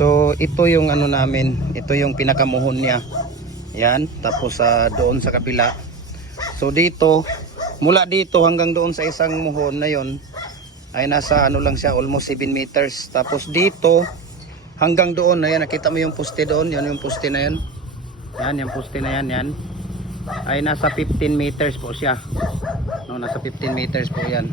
So ito yung ano namin, ito yung pinakamuhon niya. Yan, tapos doon sa kabila. So dito, mula dito hanggang doon sa isang muhon na yon ay nasa ano lang siya, almost 7 meters. Tapos dito hanggang doon, ayan, nakita mo yung poste doon, yan yung poste na yan. Yan, yung poste na yan, yan. Ay nasa 15 meters po siya. No, nasa 15 meters po yan.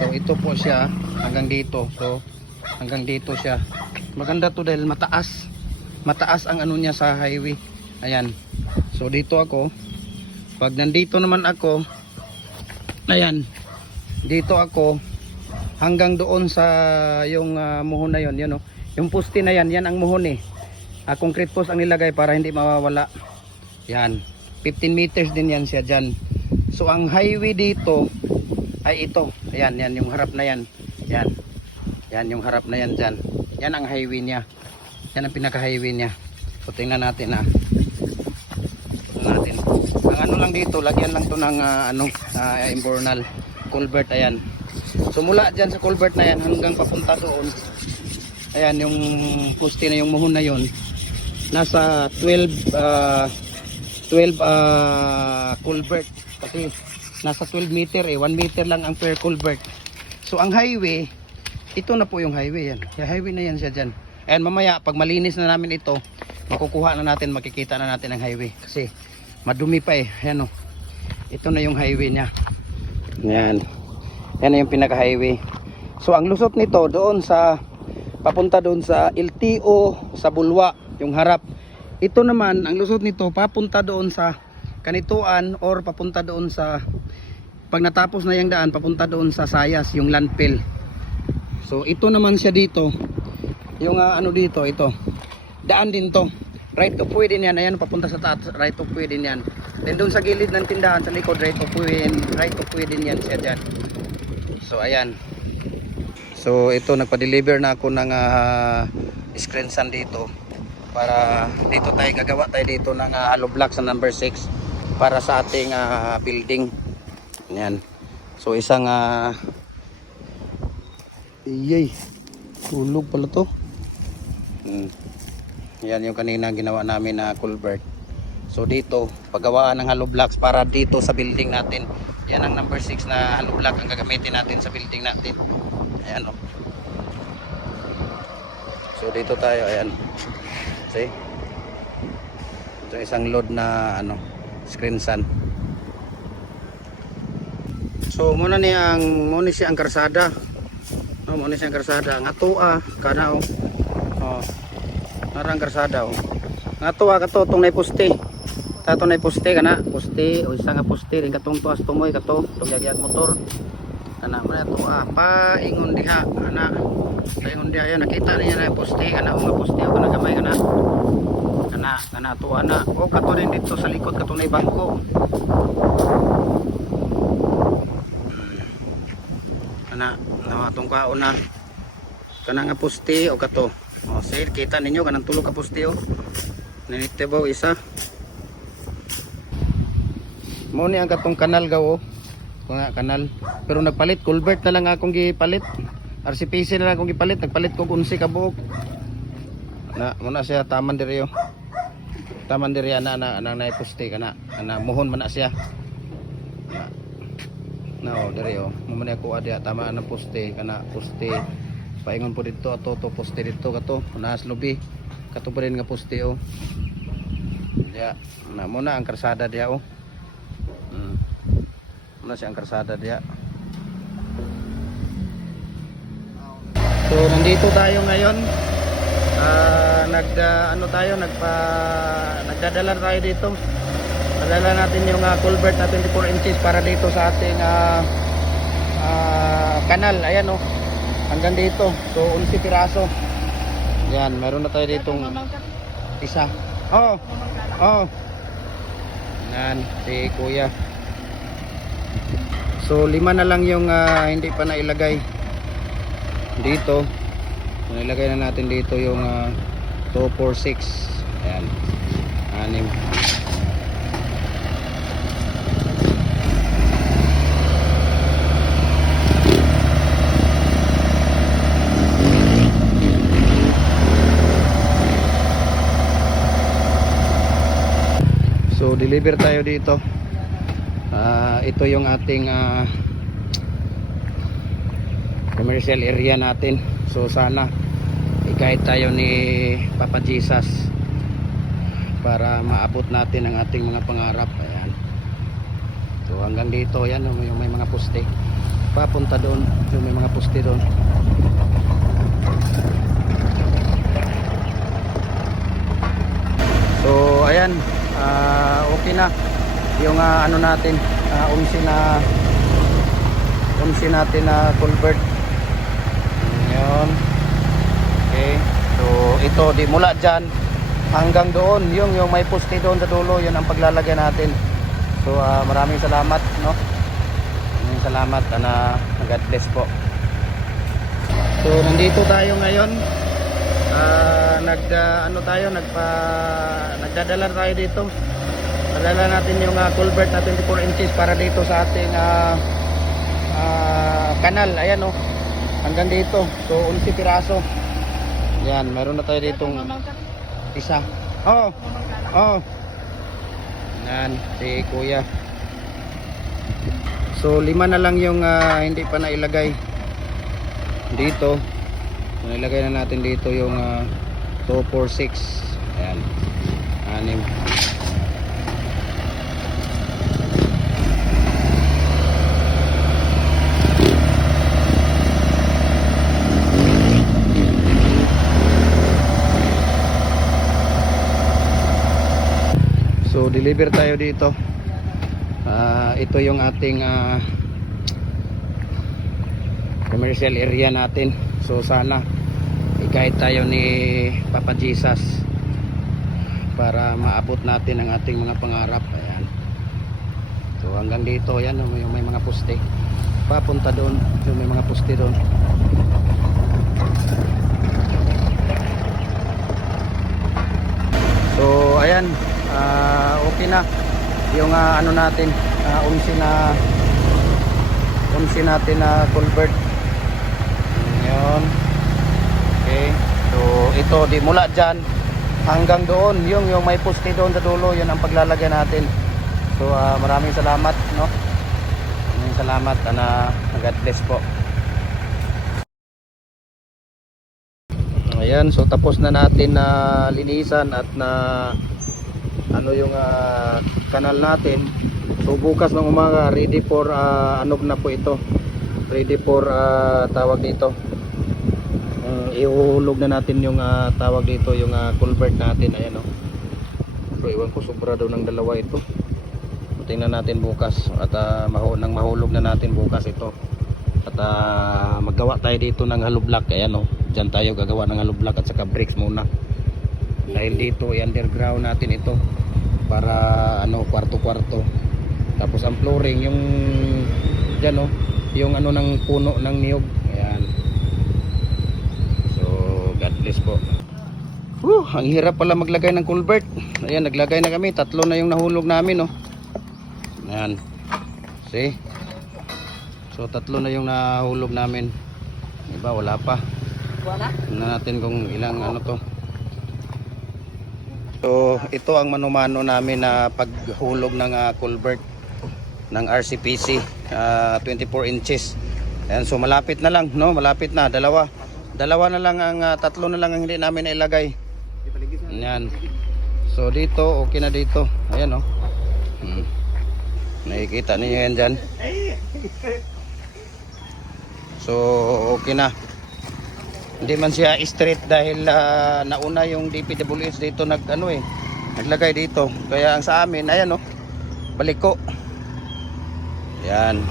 So ito po siya hanggang dito. So hanggang dito siya. Maganda to dahil mataas. Mataas ang ano niya sa highway. Ayan. So dito ako. Pag nandito naman ako, ayan. Dito ako hanggang doon sa yung muhon na yon, yan oh. Yung poste na yan, yan ang muhon eh. Concrete post ang nilagay para hindi mawawala. Yan. 15 meters din yan siya dyan. So ang highway dito ay ito. Ayan, yan yung harap na yan. Yan. Yan yung harap na yan dyan. Yan ang highway niya. Yan ang pinaka-highway niya. So tingnan natin ha. Tingnan natin. Ang ano lang dito, lagyan lang to ng imbornal culvert. Ayan. So mula dyan sa culvert na yan hanggang papunta doon. Ayan yung poste na yung muhon na yon. Nasa 12 culvert. Kasi nasa 12 meter eh. 1 meter lang ang per culvert. So ang highway, ito na po yung highway yan. Yung highway na yan siya dyan. And mamaya pag malinis na namin ito, makukuha na natin, makikita na natin ang highway. Kasi madumi pa eh. Ayan o. Ito na yung highway niya. Yan. Yan na yung pinaka-highway. So ang lusot nito doon sa, papunta doon sa LTO sa Bulwa, yung harap. Ito naman, ang lusot nito papunta doon sa Kanituan or papunta doon sa, pag natapos na yung daan, papunta doon sa Sayas, yung landfill. So ito naman siya dito. Yung ano dito, ito. Daan din to. Right of way din yan. Ayan, papunta sa taas, right of way din yan. Then doon sa gilid ng tindahan sa likod, right of way din yan siya dyan. So ayan. So ito, nagpa-deliver na ako ng screen sand dito. Para dito tayo gagawa tayo dito ng hollow block sa number 6 para sa ating building. Ayan. So isang iyay, tulog pala to. Yan yung kanina ginawa namin na culvert. So dito, paggawaan ng hollow blocks para dito sa building natin. Yan ang number 6 na hollow block ang gagamitin natin sa building natin. Ayan o. So dito tayo, ayan. See? Ito isang load na screen sand. So muna siya ang karsada. No, muna siya ang karsada. Nga tuwa kana oh. Narang karsada oh. Nga tuwa kato tong nay poste. Tato nay poste kana, poste o isa nga poste rin katong tuas tumoy kato, tong yagyag motor. Kana man tuwa paingon diha ana. Paingon diha yan nakita niya na poste kana nga poste o kana gamay kana. Kana tuwa na. O kato din dito sa likod katong nay bangko. Kana nawatong kaon na kana nga poste o kato. O sir, kita ninyo kanang tulog ka poste o. Nanite ba isa? Mo ni ang katong kanal gaw o. Nga kanal. Pero nagpalit culvert na lang akong gipalit. RCPC na lang akong gipalit. Nagpalit ko 11 ka buok. Na mo na siya taman diri o. Taman diri ana na poste kana. Ana muhon man na siya. No, diri o. Mo man ako adya tama ang poste kana poste. Paingon po dito ato to poste dito kato naas lobby kato pa rin nga poste o. Ya, na muna ang karsada dia o. Muna siya ang karsada dia. So nandito tayo ngayon. Nagdadala tayo dito. Padala natin yung culvert na 24 inches para dito sa ating kanal. Ayan o. Hanggang dito. So 11 piraso. Yan, meron na tayo ditong isa. Oh. Yan, si kuya. So 5 na lang yung hindi pa nailagay dito. Nilagay na natin dito yung 2, 4, 6. Ayan. 6. deliver tayo dito. Ito yung ating commercial area natin. So sana i-guide tayo ni Papa Jesus para maabot natin ang ating mga pangarap. Ayan. So hanggang dito, yan yung may mga poste. Papunta doon, yung may mga poste doon. So ayan, okay na yung ano natin, unsi natin na culvert. Ngayon, okay. So ito, di mula dyan hanggang doon, yung may poste doon sa dulo, yun ang paglalagay natin. So maraming salamat, no? Maraming salamat, God bless po. So nandito tayo ngayon. Nagdadala tayo dito. Nadala natin yung culvert na 24 inches para dito sa ating kanal. Ayan, oh. Hanggang dito. So 11 piraso. Yan, meron na tayo ditong isa. Oo. Oo. Yan, si Kuya. So 5 na lang yung hindi pa nailagay dito. Nilagay na natin dito yung 2, 4, 6. Ayan. 6. So deliver tayo dito. Ito yung ating commercial area natin. So sana i-guide tayo ni Papa Jesus para maabot natin ang ating mga pangarap. Ayan. So hanggang dito, yan yung may mga poste. Papunta doon, yung may mga poste doon. So ayan, okay na yung unsi natin na culvert. Yun. Okay. So ito, di mula dyan hanggang doon, yung may poste doon sa dulo, yun ang paglalagay natin. So maraming salamat, no? Maraming salamat, God bless po. Ayan, so tapos na natin na linisan at na yung kanal natin. So bukas ng umaga, ready for na po ito. Ready for tawag dito. Ihulog na natin yung tawag dito, yung culvert natin. Ayan, oh. So iwan ko, sobra daw ng dalawa ito. So, tingnan natin bukas at mahulog na natin bukas ito. At maggawa tayo dito ng hollow block. Ayan, oh. Diyan tayo gagawa ng hollow block at saka bricks muna. Dahil dito i-underground natin ito para kwarto-kwarto. Tapos ang flooring yung diyan, oh, yung ng puno ng niyog. Ayan. God bless po. Ang hirap pala maglagay ng culvert. Ayan, naglagay na kami. 3 na yung nahulog namin, oh. Ayan. See? So 3 na yung nahulog namin. Diba, wala pa. Tingnan natin kung ilang to. So ito ang manumano namin na paghulog ng culvert ng RCPC, 24 inches. Ayan, so malapit na lang, no? Malapit na, dalawa na lang ang 3 na lang ang hindi namin nailagay. Yan. So dito, okay na dito. Ayan, oh. Nakikita niyo yan dyan. So okay na. Hindi man siya straight dahil nauna yung DPWH dito naglagay dito. Kaya ang sa amin, ayan, oh, baliko. Yan.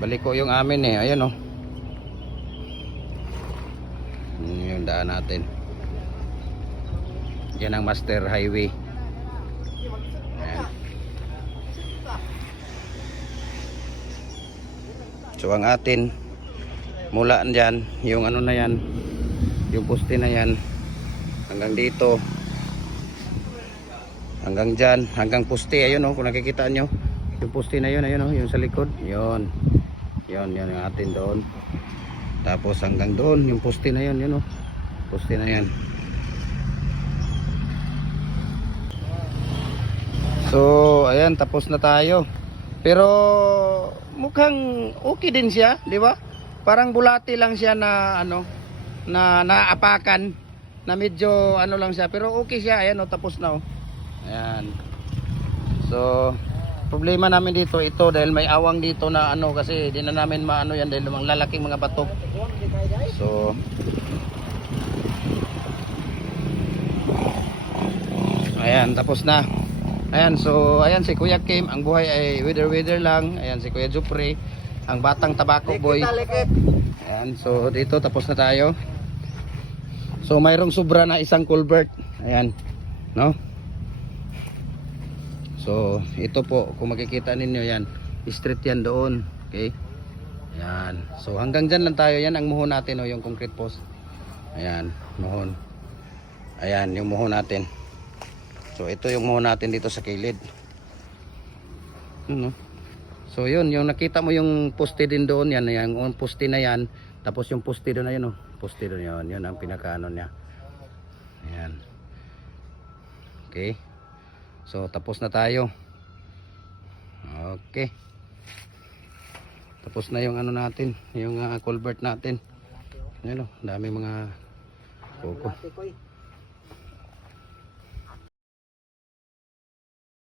Baliko yung amin, eh. Ayan, oh. Yung daan natin. Yan ang master highway. Ayan. So ang atin mula dyan, yung na yan, yung poste na yan, hanggang dito, hanggang dyan, hanggang poste. Ayun, oh, kung nakikita nyo yung poste na yun, ayun, oh, yung sa likod, yun yung atin doon. Tapos hanggang doon yung poste na yun, yun, oh, poste na yan. So, ayan, tapos na tayo. Pero mukhang okay din siya, di ba? Parang bulati lang siya na ano, na naapakan, na medyo ano lang siya, pero okay siya. Ayan, oh, tapos na, oh. Ayan. So, problema namin dito ito dahil may awang dito na ano, kasi di na namin maano yan dahil mga lalaking mga bato. So, ayan, tapos na. Ayan, so ayan si Kuya Kim, ang buhay ay weather lang. Ayan si Kuya Jupre, ang batang tabako boy. Ayan, so dito tapos na tayo. So mayroong sobra na isang culvert. Ayan, no? So ito po, kung makikita ninyo yan, street yan doon. Okay? Ayan, so hanggang dyan lang tayo. Yan ang muhon natin, oh, yung concrete post. Ayan, muhon. Ayan, yung muhon natin. So ito yung muhon natin dito sa kilid. Ano? So yun, yung nakita mo yung poste din doon, yan, yung poste na yan. Tapos yung poste doon na yun, oh. Poste doon yun, yun ang pinakaano niya. Ayan. Okay. So tapos na tayo. Okay. Tapos na yung ano natin, yung culvert natin. Ayan, oh, dami mga kuko.